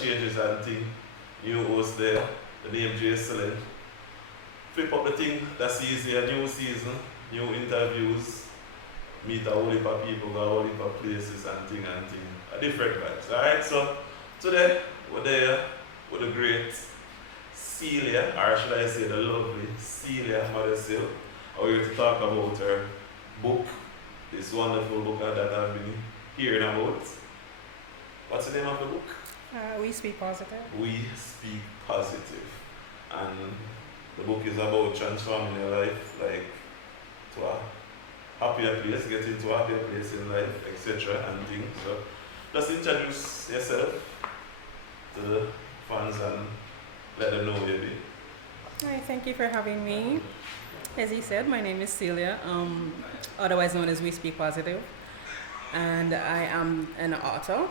changes and thing. New host there, the name J.S. Leng. Flip up the thing, that's easy, a new season, new interviews, meet a whole heap of people, go a whole heap of places and thing, a different vibes. Alright, so today we're there with the great Seelya, or should I say the lovely Seelya Mothersill. We're here to talk about her book, this wonderful book that I've been hearing about. What's the name of the book? We Speake Positive. We Speake Positive. And the book is about transforming your life, like, to a happier place, get into a happier place in life, etc. and things. So just introduce yourself to the fans and let them know maybe. Hi, thank you for having me. As he said, my name is Seelya, otherwise known as We Speake Positive, and I am an author,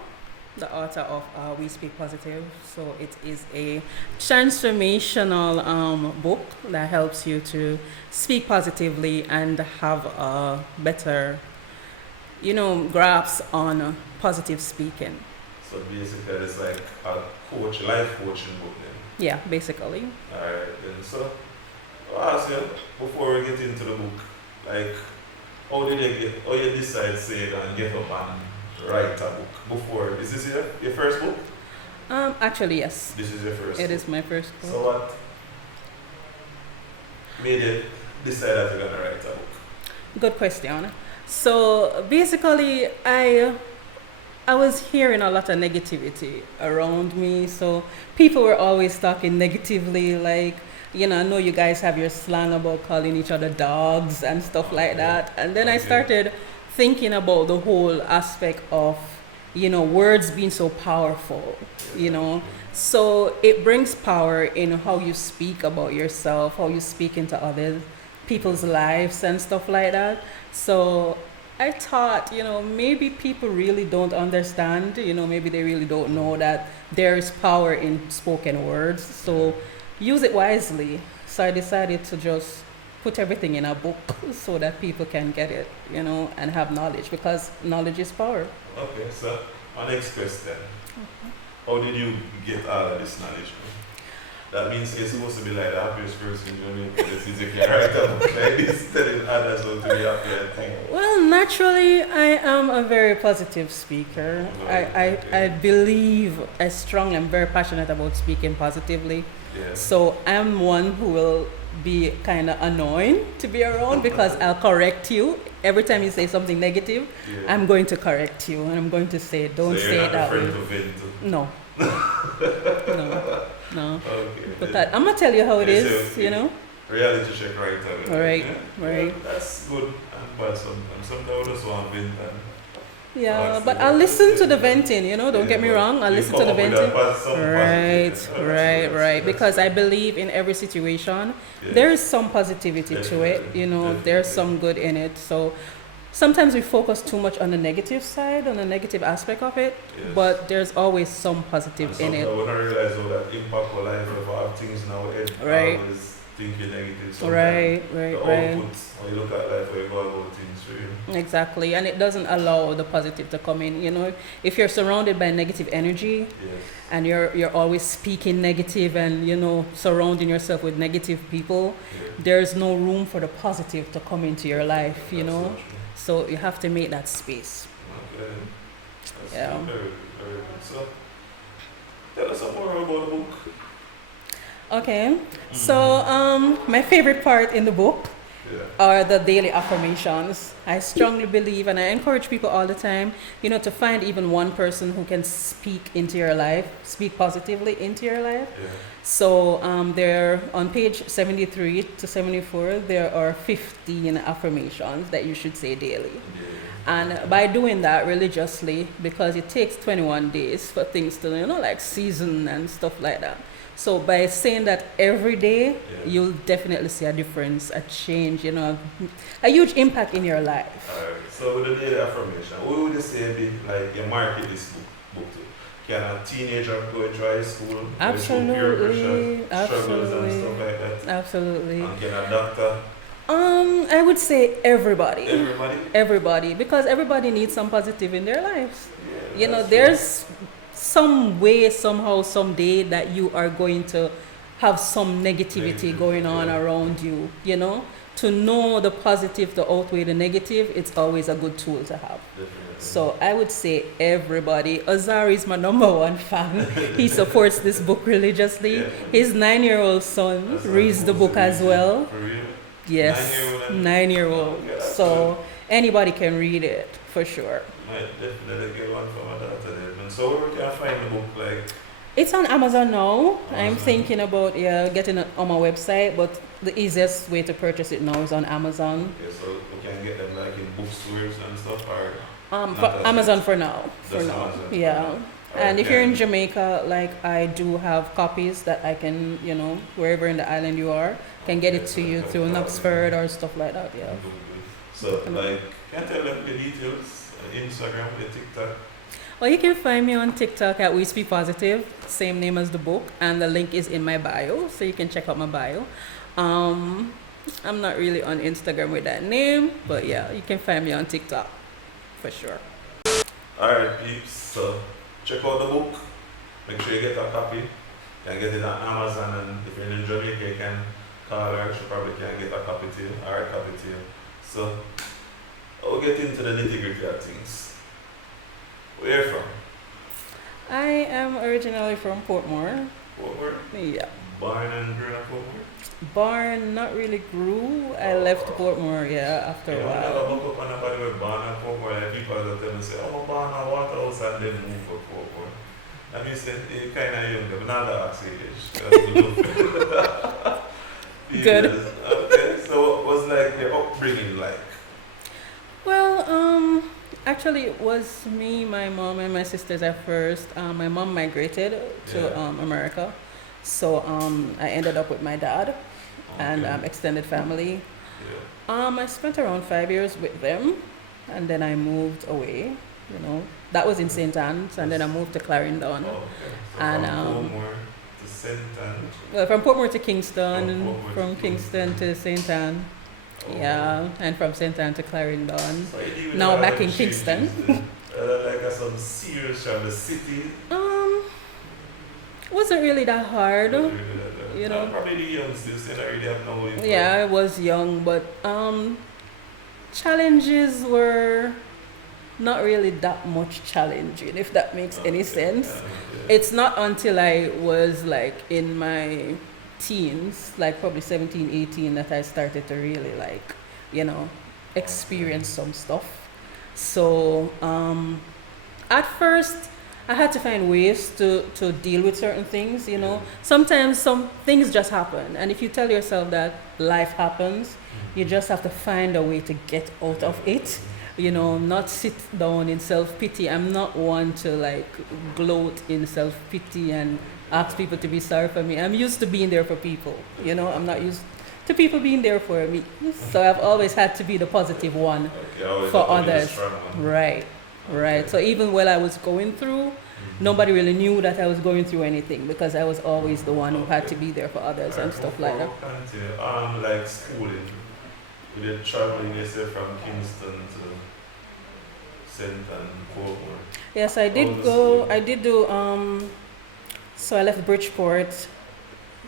the author of We Speake Positive. So it is a transformational book that helps you to speak positively and have a better, grasp on positive speaking. So basically it's like a life coaching book then. Yeah, basically. Alright then, so I'll ask you, before we get into the book, like, how you decide say and get up and write a book before? Is this your first book? Actually, yes. This is your first It book. is my first book. So what made you decide that you're gonna write a book? Good question. So basically, I was hearing a lot of negativity around me. So people were always talking negatively, like, I know you guys have your slang about calling each other dogs and stuff like that. And then I started thinking about the whole aspect of, words being so powerful, So it brings power in how you speak about yourself, how you speak into other people's lives and stuff like that. So I thought, maybe people really don't understand, maybe they really don't know that there is power in spoken words. So use it wisely. So I decided to just put everything in a book so that people can get it, and have knowledge, because knowledge is power. Okay, so my next question. How did you get all of this knowledge? That means you're supposed to be like the happiest person in because you can write a book like this, telling others how to be happy and things. Well, naturally, I am a very positive speaker. I believe, I strongly am very passionate about speaking positively. Yeah. So I'm one who will be kind of annoying to be around because I'll correct you. Every time you say something negative, I'm going to correct you and I'm going to say, don't say it that way. No. No. Okay. But I'm going to tell you how it is, Reality check right away. Right, Yeah? right. Well, that's good and bad sometimes. Sometimes I just want to vent and yeah, but I'll listen to the venting, don't get me wrong. I'll listen to the venting. Right. Because I believe in every situation, there is some positivity to it, there's some good in it. So sometimes we focus too much on the negative side, on the negative aspect of it, but there's always some positive in it. When I realize how that impact our life, if I have things now, I always thinking negative. Right. Output, when you look at life, how you go about things for you. Exactly, and it doesn't allow the positive to come in. If you're surrounded by negative energy, and you're always speaking negative and surrounding yourself with negative people, there's no room for the positive to come into your life. So you have to make that space. Okay. That's Yeah. very, very good. So tell us some more about the book. Okay, so my favorite part in the book are the daily affirmations. I strongly believe, and I encourage people all the time, to find even one person who can speak into your life, speak positively into your life. So there, on page 73 to 74, there are 15 affirmations that you should say daily. And by doing that religiously, because it takes 21 days for things to, like season and stuff like that. So by saying that every day, you'll definitely see a difference, a change, a huge impact in your life. Alright, so with the daily affirmation, what would you say be like you market this book to? Can a teenager go to high school? Absolutely. Struggles and stuff like that? Absolutely. And can a doctor? I would say everybody. Everybody? Everybody, because everybody needs some positive in their lives. Yeah, there's some way, somehow, someday that you are going to have some negativity going on around you, you know. To know the positive to outweigh the negative, it's always a good tool to have. Definitely. So I would say everybody. Azari is my number one fan. He supports this book religiously. Yeah. His 9-year-old son That's reads the book as well. For real? Yes, 9-year-old. Yeah, So anybody can read it for sure. Might definitely get one for my daughter then. So where can I find the book? Like, It's on Amazon now. I'm Amazon. thinking about getting it on my website, but the easiest way to purchase it now is on Amazon. okay, so we can get them like in bookstores and stuff, or For Not as Amazon for now. For Just now. Amazon for Yeah. now. And if you're in Okay. Jamaica, like I do have copies that I can, you know, wherever in the island you are, can get it to you through Knoxford or stuff like that. Yeah. Good, good. So like, can you tell them the details? Instagram, the TikTok. Well, you can find me on TikTok at We Speake Positive, same name as the book, and the link is in my bio, so you can check out my bio. I'm not really on Instagram with that name, but yeah, you can find me on TikTok for sure. Alright, peeps. So check out the book. Make sure you get a copy. You can get it on Amazon, and if you're in Jamaica, you can call her. She probably can get a copy to you. Alright, copy to you. So I'll get into the nitty-gritty of things. Where you from? I am originally from Portmore. Portmore? Yeah. Born and grew up in Portmore? Born, not really grew. I left Portmore, after a I while. never look up on nobody with born and Portmore. Like people that tell me say, oh, I'm born in Waterhouse and then move to Portmore. And you said, you're kind of young, but not that age. Good. Okay, so what was like your upbringing like? Well, actually, it was me, my mom, and my sisters at first. My mom migrated to America, so I ended up with my dad and extended family. Yeah. I spent around 5 years with them, and then I moved away. You know, that was in St. Anne's, and then I moved to Clarendon. Oh, okay. So And, from Portmore to St. Anne. Well, from Portmore to Kingston, From Portmore from to Kingston to St. Anne. Oh. Yeah, and from St. Anne to Clarendon. So you deal with Now a lot back of in changes Kingston. then. Like some serious from the city. Wasn't really that hard. You know. Probably the youngsters, they don't really have no info. Yeah, I was young, but challenges were not really that much challenging, if that makes any sense. Yeah. It's not until I was like in my teens, like probably 17, 18, that I started to really like, you know, experience some stuff. So at first I had to find ways to deal with certain things, you know. Sometimes some things just happen, and if you tell yourself that life happens, you just have to find a way to get out of it, you know, not sit down in self-pity. I'm not one to like gloat in self-pity and ask people to be sorry for me. I'm used to being there for people, you know. I'm not used to people being there for me, so I've always had to be the positive one for others. Right. So even when I was going through, nobody really knew that I was going through anything, because I was always the one who had to be there for others and stuff like that. Like schooling, you did traveling, you said, from Kingston to St. Anne, Portmore. Yes, I did go. I did do. So I left Bridgeport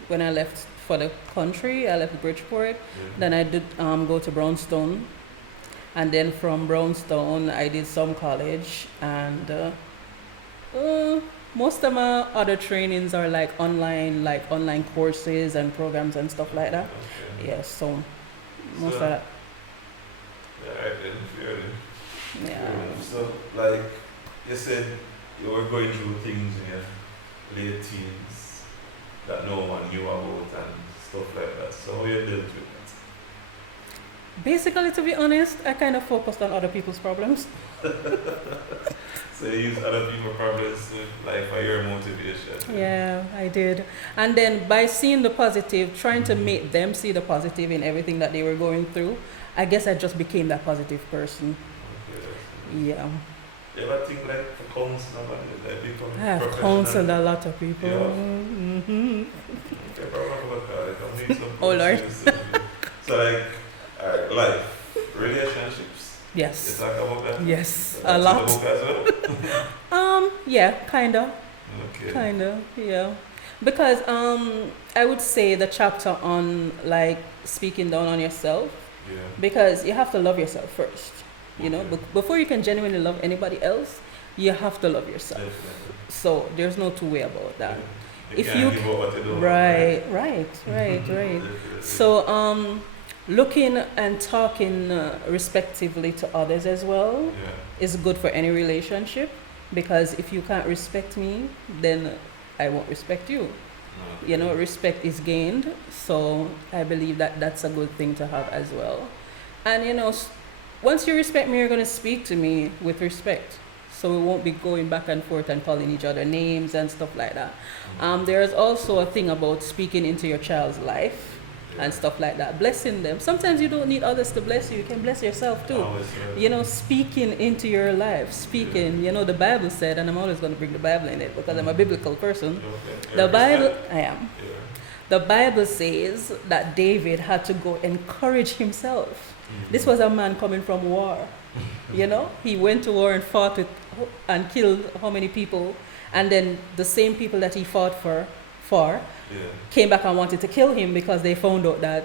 when I left for the country. I left Bridgeport. Then I did go to Brownstone. And then from Brownstone, I did some college, and most of my other trainings are like online courses and programs and stuff like that. Okay. Yes, so most of that. Yeah. So, like you said, you were going through things in your late teens that no one knew about and stuff like that. So how you dealt with that? Basically, to be honest, I kind of focused on other people's problems. So you use other people's problems like for your motivation. Yeah, I did. And then by seeing the positive, trying to make them see the positive in everything that they were going through, I guess I just became that positive person. Okay, Yeah. you ever think like to counsel somebody that become I have counseled a lot of people. Yeah. Mm-hmm. Oh, Oh Lord. So like life, relationships. Yes. You talk about that? Yes, That's a lot. in the book as well? Yeah, kinda. Okay. Kinda, yeah. Because I would say the chapter on like speaking down on yourself, Yeah. because you have to love yourself first. You know, Okay. before you can genuinely love anybody else, you have to love yourself. Definitely. So there's no two way about that. You If can't you give up what you don't have, right, right, right, right. Definitely. So looking and talking respectively to others as well Yeah. is good for any relationship, because if you can't respect me, then I won't respect you. No. You know, respect is gained. So I believe that that's a good thing to have as well. And you know, once you respect me, you're going to speak to me with respect. So we won't be going back and forth and calling each other names and stuff like that. There's also a thing about speaking into your child's life and stuff like that, blessing them. Sometimes you don't need others to bless you, you can bless yourself too. Always, You know, speaking into your life, speaking, you know, the Bible said, and I'm always going to bring the Bible in it because I'm a biblical person. Okay. The Bible, I am. Yeah. The Bible says that David had to go encourage himself. Mhm. This was a man coming from war. You know, he went to war and fought with and killed how many people, and then the same people that he fought for Yeah. came back and wanted to kill him because they found out that,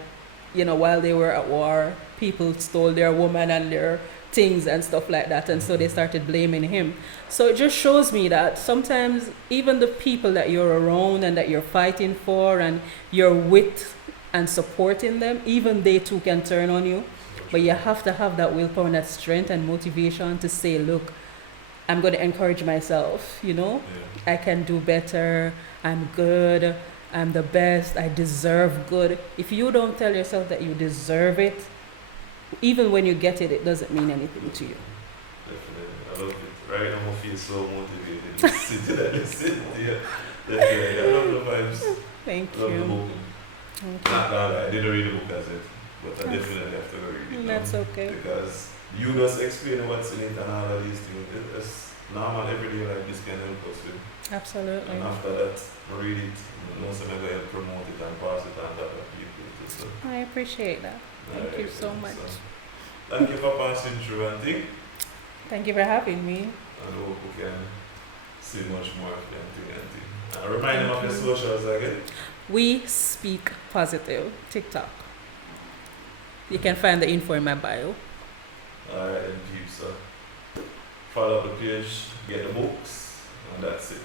you know, while they were at war, people stole their woman and their things and stuff like that, and so they started blaming him. So it just shows me that sometimes even the people that you're around and that you're fighting for and you're with and supporting them, even they too can turn on you. But you have to have that willpower and that strength and motivation to say, look, I'm going to encourage myself, you know, Yeah. I can do better, I'm good, I'm the best, I deserve good. If you don't tell yourself that you deserve it, even when you get it, it doesn't mean anything to you. Definitely. I love it. Right now I feel so motivated. Listen to that, listen. Yeah. Definitely. I love the vibes. Thank I love the you. book. Thank you. Not that I didn't read the book as it, but I definitely have to go read it now. That's okay. Because you just explain what's in it and all of these things. It's normal everyday life this can help us with. Absolutely. And after that, I read it, I know something going to promote it and pass it on to other people too. So, I appreciate that. Thank you so much. Thank you for passing through and thing. Thank you for having me. And hope we can see much more of them thing and thing. And remind them of your socials again. We Speake Positive, TikTok. You can find the info in my bio. Alright, and keep so follow the page, get the books, and that's it.